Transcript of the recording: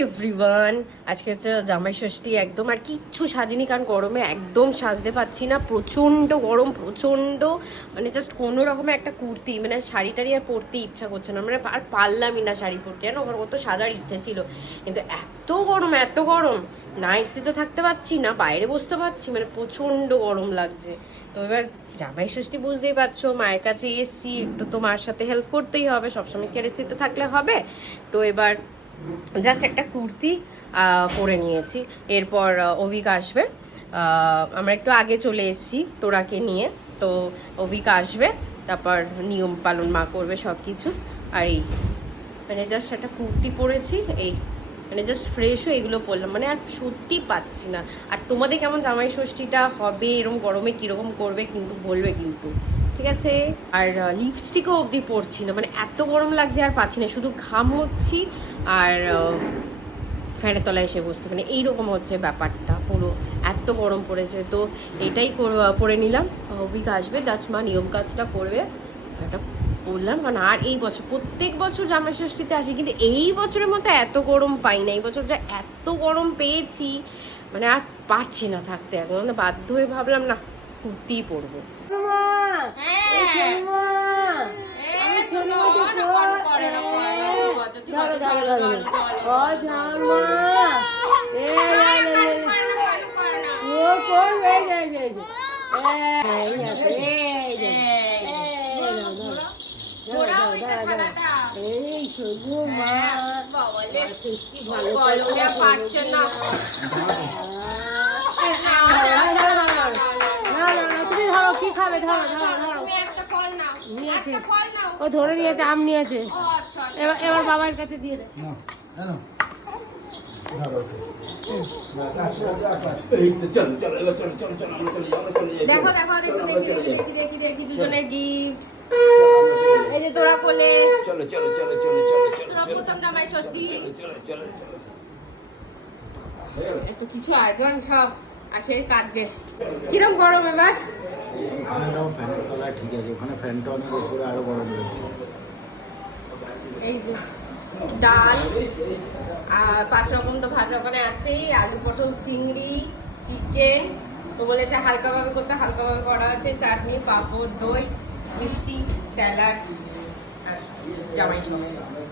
Everyone, আজকে হচ্ছে জামাই ষষ্ঠী। একদম আর কিচ্ছু সাজিনি, কারণ গরমে একদম সাজতে পারছি না, প্রচণ্ড গরম, প্রচণ্ড। মানে জাস্ট কোনো রকমের একটা কুর্তি, মানে শাড়ি টাড়ি আর পরতে ইচ্ছা করছে না, মানে আর পারলামই না শাড়ি পরতে, জানো। ওখানে কত সাজার ইচ্ছা ছিল, কিন্তু এত গরম, এত গরম, না এসিতে থাকতে পারছি না বাইরে বসতে পারছি, মানে প্রচণ্ড গরম লাগছে। তো এবার জামাই ষষ্ঠী বুঝতেই পারছো, মায়ের কাছে এসছি, একটু তো মার সাথে হেল্প করতেই হবে, সবসময় কি আর এসিতে থাকলে হবে। তো এবার জাস্ট একটা কুর্তি পরে নিয়েছি। এরপর অভিক আসবে, আমরা একটু আগে চলে এসেছি তোরাকে নিয়ে। তো অভিক আসবে, তারপর নিয়ম পালন মা করবে সব কিছু। আর এই মানে জাস্ট একটা কুর্তি পরেছি, এই মানে জাস্ট ফ্রেশ হয়ে এগুলো পরলাম, মানে আর সত্যি পাচ্ছি না। আর তোমাদের কেমন জামাই ষষ্ঠীটা হবে, এরকম গরমে কীরকম করবে কিন্তু বলবে কিন্তু, ঠিক আছে। আর লিপস্টিকও অবধি পরছি না, মানে এত গরম লাগছে আর পাচ্ছি না, শুধু ঘাম হচ্ছি আর ফ্যানের তলায় এসে বসছে, মানে এইরকম হচ্ছে ব্যাপারটা পুরো, এত গরম পড়েছে। তো এটাই পরে নিলাম। অভিক আসবে, জাস্ট মা নিয়ম কাজটা করবে, এটা বললাম। কারণ আর এই বছর, প্রত্যেক বছর জামাই ষষ্ঠীতে আসি, কিন্তু এই বছরের মতো এত গরম পাই না। এই বছরটা এত গরম পেয়েছি, মানে আর পারছি না থাকতে, এখন মানে বাধ্য হয়ে ভাবলাম না, কুর্তিই পরবো। ও ধরে নিয়েছে, আম নিয়েছে, এবার বাবার কাছে দিয়ে দে। দেখো দেখো দেখি দেখি দেখি দুজনের গিফট। এই যে তোরা কোলে, চলো চলো চলো চলো চলো তোরা প্রথম জামাই ষষ্ঠী, চলো চলো। এত কিছু আয়োজন সব আসে কাজে। কিরম গরম এবার? ফ্যানের তলায় ঠিক আছে, ওখানে ফ্যানটা অনেক উপরে, আরো গরম হচ্ছে। এই যে ডাল আর 5 রকম তো ভাজা ওখানে আছেই, আলু পটল চিংড়ি চিকেন, তো বলেছে হালকাভাবে করতে, হালকাভাবে করা আছে, চাটনি পাঁপড় দই মিষ্টি স্যালাড আর জামাই সহ।